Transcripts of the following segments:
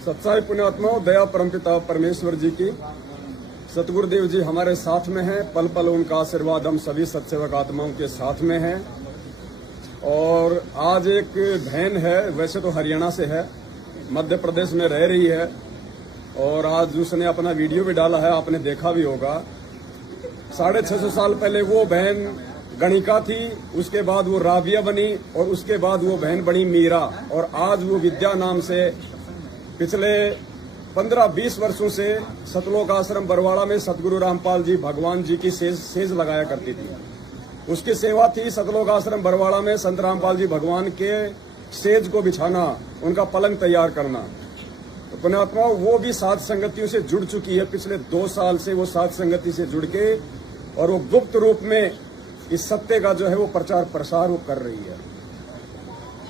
सच्चाई पुण्यात्माओं, दया परमपिता परमेश्वर जी की, सतगुरुदेव जी हमारे साथ में हैं। पल पल उनका आशीर्वाद हम सभी सत्सेवक आत्माओं के साथ में है। और आज एक बहन है, वैसे तो हरियाणा से है, मध्य प्रदेश में रह रही है, और आज उसने अपना वीडियो भी डाला है, आपने देखा भी होगा। 650 साल पहले वो बहन गणिका थी, उसके बाद वो राबिया बनी, और उसके बाद वो बहन बनी मीरा, और आज वो विद्या नाम से पिछले 15-20 वर्षों से सतलोक आश्रम बरवाड़ा में सतगुरु रामपाल जी भगवान जी की सेज लगाया करती थी। उसकी सेवा थी सतलोक आश्रम बरवाड़ा में संत रामपाल जी भगवान के सेज को बिछाना, उनका पलंग तैयार करना। तो पुण्यात्मा वो भी साध संगतियों से जुड़ चुकी है। पिछले 2 साल से वो साध संगति से जुड़ के, और वो गुप्त रूप में इस सत्य का जो है वो प्रचार प्रसार वो कर रही है।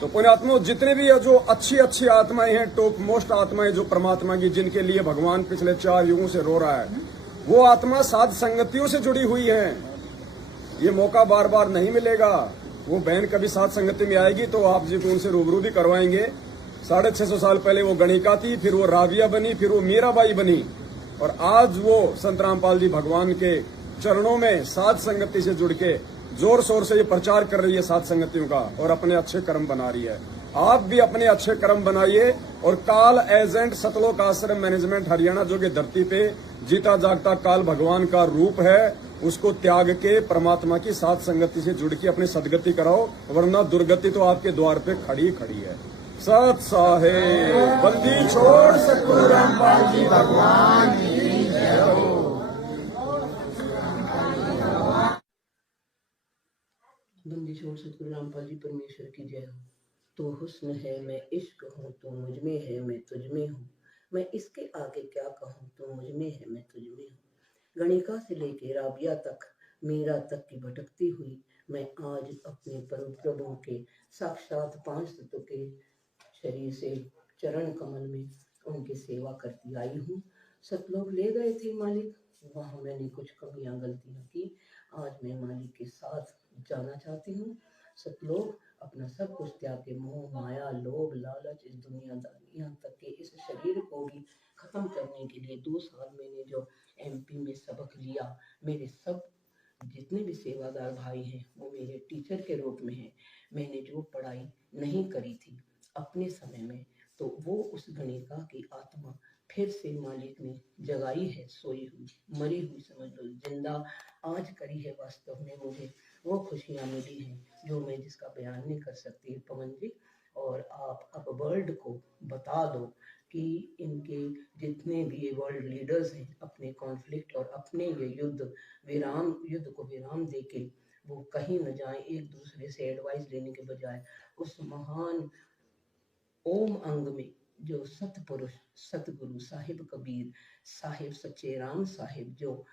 तो पुण्यात्मा, जितने भी जो अच्छी आत्माएं हैं, टॉप मोस्ट आत्माएं जो परमात्मा की, जिनके लिए भगवान पिछले 4 युगों से रो रहा है, वो आत्मा साध संगतियों से जुड़ी हुई है। ये मौका बार बार नहीं मिलेगा। वो बहन कभी साध संगति में आएगी तो आप जी को उनसे रूबरू भी करवाएंगे। 650 साल पहले वो गणिका थी, फिर वो राबिया बनी, फिर वो मीराबाई बनी, और आज वो संत रामपाल जी भगवान के चरणों में साध संगति से जुड़ के जोर शोर से ये प्रचार कर रही है साध संगतियों का, और अपने अच्छे कर्म बना रही है। आप भी अपने अच्छे कर्म बनाइए, और काल एजेंट सतलोक आश्रम मैनेजमेंट हरियाणा जो कि धरती पे जीता जागता काल भगवान का रूप है, उसको त्याग के परमात्मा की साध संगति से जुड़ के अपनी सदगति कराओ, वरना दुर्गति तो आपके द्वार पे खड़ी खड़ी है। सत साहेब बंदी छोड़ सतगुरु रामपाल जी भगवान की जय हो। बंदी छोड़ सतगुरु रामपाल जी परमेश्वर की जय हो। तो हुस्न है मैं इश्क हूँ, तो मुझ में है मैं तुझ में हूँ, मैं इसके आगे क्या कहूँ, तो मुझ में है मैं तुझ में हूँ। गणिका से लेके राबिया तक, मीरा तक की भटकती हुई मैं आज अपने परम प्रभु के साक्षात 5 तत्व के शरीर से चरण कमल में उनकी सेवा करती आई हूँ। सतलोक ले गए थे मालिक, वहाँ मैंने कुछ कमियां गलतियां की। आज मैं मालिक के साथ जाना चाहती हूँ। सतलोक अपना सब कुछ त्याग के मोह माया लोभ लालच इस दुनियादारी यहाँ तक के इस शरीर को भी खत्म करने के लिए 2 साल मैंने जो MP में सबक लिया, मेरे सब जितने भी सेवादार भाई हैं वो मेरे टीचर के रूप में हैं। मैंने जो पढ़ाई नहीं करी थी अपने समय में, तो वो उस गणिका की आत्मा फिर से मालिक ने जगाई है, सोई हुई मरी हुई समझ लो, जिंदा आज करी है। वास्तव में मुझे वो खुशियाँ मिली हैं जो मैं जिसका बयान नहीं कर सकती पवन जी। और आप अब वर्ल्ड को बता दो कि इनके जितने भी वर्ल्ड लीडर्स हैं अपने कॉन्फ्लिक्ट और अपने ये युद्ध को विराम देके वो कहीं न जाए, एक दूसरे से एडवाइस लेने के बजाय उस महान ओम अंग में जो सतपुरुष सतगुरु साहिब कबीर साहिब सच्चे राम साहिब जो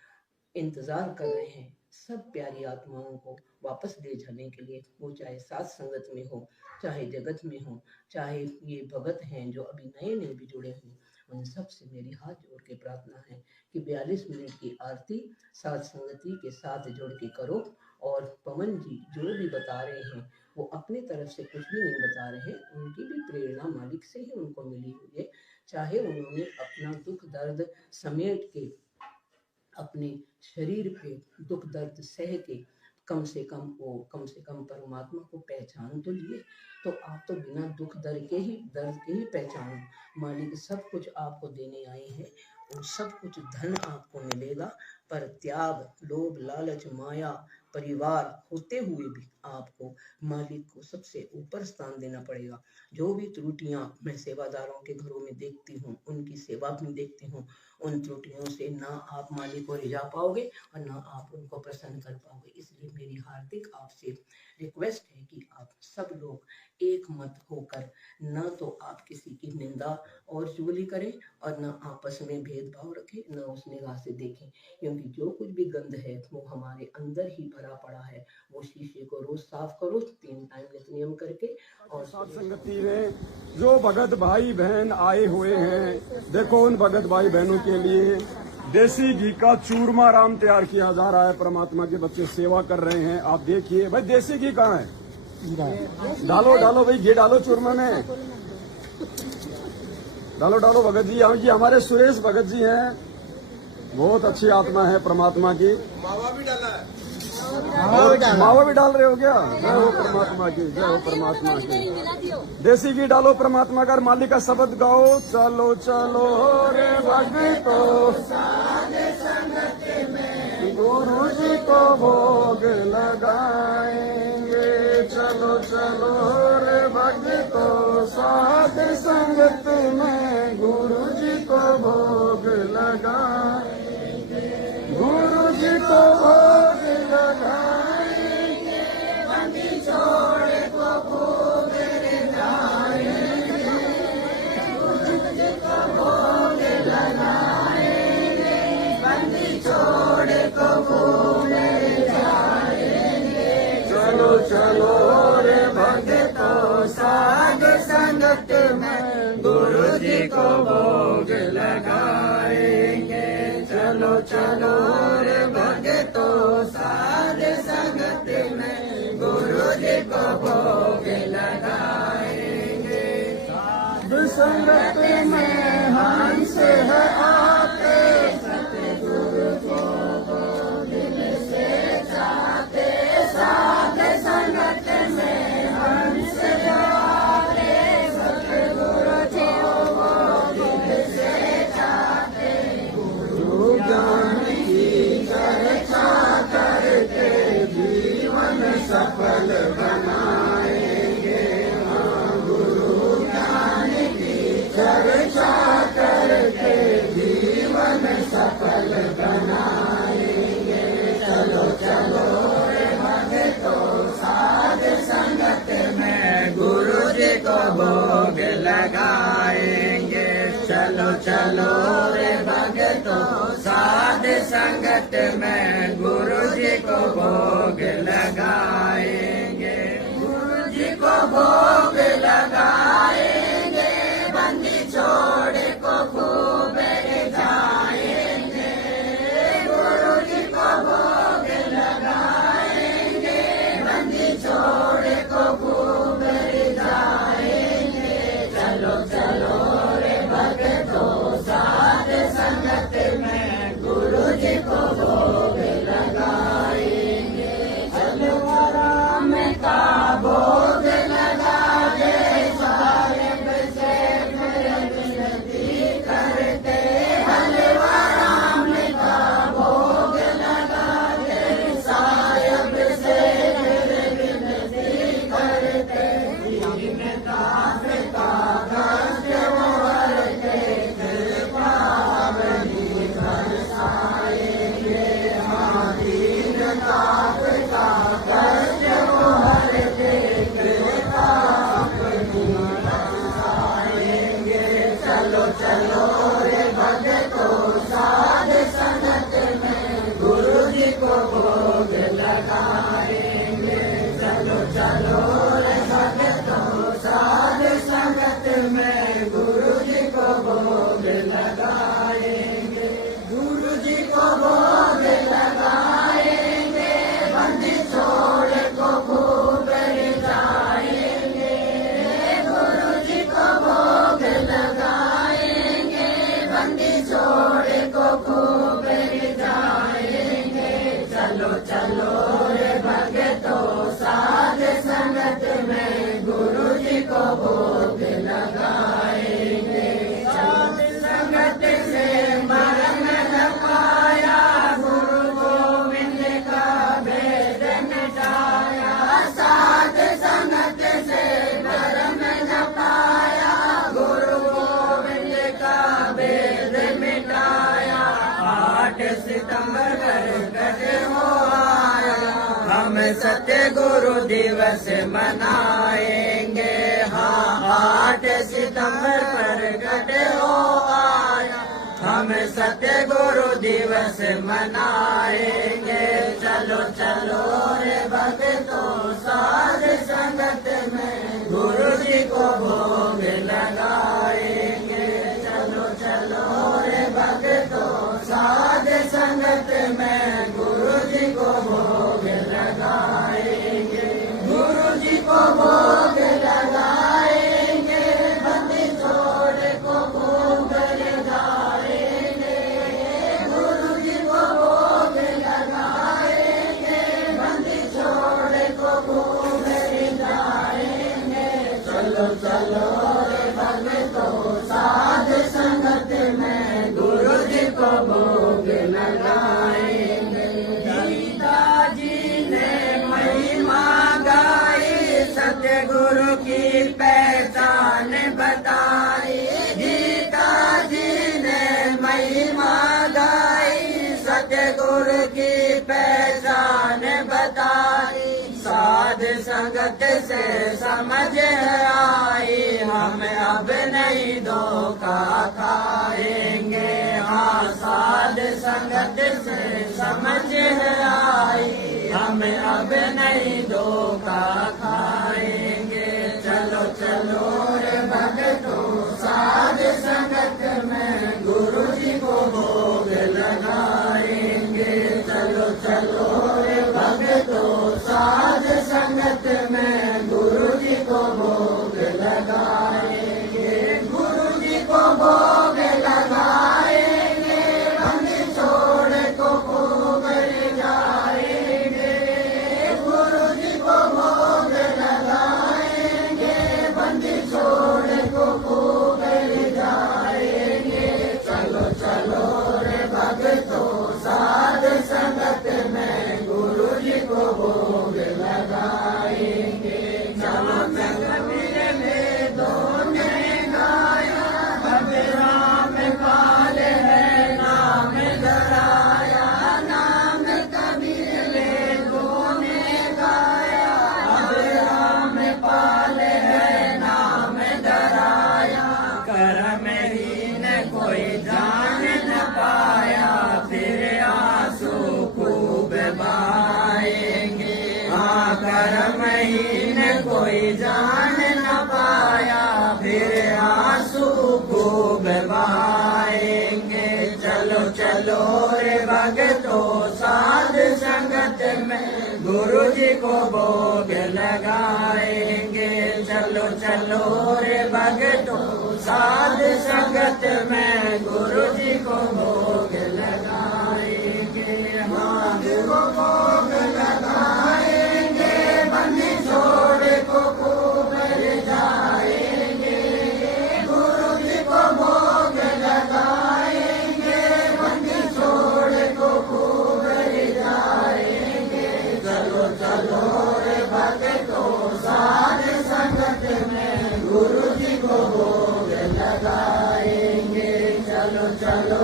इंतजार कर रहे हैं सब प्यारी आत्माओं को वापस ले जाने के लिए, वो चाहे साथ संगत में हो, चाहे जगत में हो, चाहे ये भगत हैं जो अभी नए नए भी जुड़े हों, उन सब से मेरी हाथ जोड़ के प्रार्थना है कि 42 मिनट की आरती साथ संगति के साथ जोड़ के करो। और पवन जी जो भी बता रहे हैं वो अपनी तरफ से कुछ भी नहीं बता रहे, उनकी भी प्रेरणा मालिक से ही उनको मिली हुई है। चाहे उन्होंने अपना दुख दर्द समेट के अपने शरीर पे दुख दर्द सह के कम से कम परमात्मा को पहचान तो लिए, तो आप तो बिना दुख दर्द के ही पहचानो। मालिक सब कुछ आपको देने आए हैं, और सब कुछ धन आपको मिलेगा, पर त्याग लोभ लालच माया परिवार होते हुए भी आपको मालिक को सबसे ऊपर स्थान देना पड़ेगा। जो भी त्रुटियां मैं सेवादारों के घरों में देखती हूँ, उनकी सेवा में देखती हूँ, उन त्रुटियों से ना आप मालिक को रिझा पाओगे और ना आप उनको प्रसन्न कर पाओगे। इसलिए मेरी हार्दिक आपसे रिक्वेस्ट है कि आप सब लोग एक मत होकर न तो आप किसी की निंदा और चुगली करें और न आपस में भेदभाव रखें, न उस निगाह से देखें, क्योंकि जो कुछ भी गंद है वो हमारे अंदर ही भरा पड़ा है। वो शीशे को रोज साफ करो 3 टाइम नियम करके। और साथ संगति में जो भगत भाई बहन आए हुए हैं, देखो उन भगत भाई बहनों के लिए देसी घी का चूरमा राम तैयार किया जा रहा है। परमात्मा के बच्चे सेवा कर रहे हैं। आप देखिए भाई, देसी घी कहाँ है? डालो भाई, घी डालो चूरमा में। डालो डालो भगत जी। यहाँ जी हमारे सुरेश भगत जी हैं, बहुत अच्छी आत्मा है परमात्मा की। मावा भी डाला है। मावा भी डाल रहे हो क्या? जय हो परमात्मा की, जय हो परमात्मा की। देसी घी डालो परमात्मा का, मालिक का शब्द गाओ। चलो चलो रे भक्तो गुरु जी को भोग लगाएंगे। चलो चलो रे भक्तो साध संगत में गुरु जी को भोग लगाएंगे। गुरु जी को भोग लगाएंगे, बंदी छोड़ को भोग लगाएंगे। गुरु जी को भोग लगाएंगे, बंदी छोड़ को भोग लगाएंगे। चलो चलो रे भक्तो साध संगत में गुरु जी को भोग लगाएंगे। चलो चलो रे भक्तो साध संगत में गुरु जी को भोग लगाएंगे। साध संगत में हंस है आते, सतगुरु को दिल से चाहते। साध संगत में हंस आते, सतगुरु को दिल से चाहते। गुरु ज्ञान की चर्चा करके जीवन सफल बनाएंगे। हाँ, गुरु ज्ञान की चर्चा करके जीवन सफल बनाएंगे। चलो चलो रे भक्तो साध संगत में गुरु जी को भोग लगाएंगे। चलो चलो रे भक्तो साध संगत में गुरु जी को भोग लगाएंगे। गुरु जी को भोग लगाएंगे, बंदी छोड़ को खूब जाएंगे। गुरु जी को भोग लगाएंगे, बंदी छोड़ को खूब जाएंगे। चलो चलो रे भक्तो साध संगत में गुरु जी को भोग लगाएंगे। चलो राम का भोग लगा दे, साहेब से विनती करते। हलवा राम का भोग लगा दे, साहेब से विनती करते। दीनता का कष्ट वो हरते, कृपा बनी बरसाएंगे। हाँ, दीनता का कष्ट वो हरते, कृपा बनी बरसाएंगे। चलो चलो रे भक्तो साध संगत में गुरु जी को भोग लगाएंगे। चलो चलो रे भक्तो साध संगत में गुरु जी को भोग लगाएंगे। गुरु जी को भोग लगाएंगे, बंदी छोड़ को खूब जाएंगे। गुरु जी को भोग लगाएंगे, बंदी छोड़ को खूब जाएंगे। चलो चलो रे भक्तो साध संगत में गुरु जी को भोग लगाएंगे। साध संगत से मरण न पाया, गुरु गोविंद का भेद मिटाया। साध संगत से मरण न पाया, गुरु गोविंद का भेद मिटाया। 8 सितंबर प्रकट हो आया, हम सत्य गुरु दिवस मनाएंगे। हाँ, 8 सितंबर प्रकट हो आया, हम सत्य गुरु दिवस मनाएंगे। चलो चलो रे भक्तो साध संगत में गुरु जी को भोग लगाएंगे। चलो चलो रे भक्तो साध संगत में गुरु जी को भोग लगाएंगे। गुरु जी को भोग लगाएंगे, बंदी छोड़ को संगत से समझ आई, हम अब नहीं धोखा खाएंगे। हाँ साध संगत से समझ आई, हम अब नहीं धोखा खाएंगे। चलो चलो रे भक्तों साध संगत में गुरु जी को भोग लगाएंगे। चलो चलो रे भक्तों साध संगत में गुरु जी को भोग लगाएंगे। गुरु जी को भोग लगाएंगे, बंदी छोड़ को खूब जाएंगे। गुरु जी को भोग लगाएंगे, बंदी छोड़ को खूब जाएंगे। चलो चलो रे भक्तों साध संगत में गुरु जी को भोग लगाएंगे। चलो चलो मेरे वेदों ने गाया, अब राम पाल है नाम धराया। नाम कबीर वेदों ने गाया, अब राम पाल है नाम धराया। कर्महीन कोई जान न पाया, फिर आंसू खूब बहाएंगे। हाँ कर्महीन कोई जान न पाया, फिर आंसू खूब बहाएंगे। चलो चलो रे भक्तों साध संगत में गुरु जी को भोग लगाएंगे। चलो चलो रे भक्तों साध संगत में गुरु जी को भोग लगाएंगे। हाँ गुरु भोग लगाएंगे, बंदी छोड़ को खूब जाएंगे। गुरु जी को भोग लगाएंगे, बंदी छोड़ को खूब जाएंगे। चलो चलो रे भक्तों साध संगत में गुरु जी को भोग लगाएंगे। चलो चलो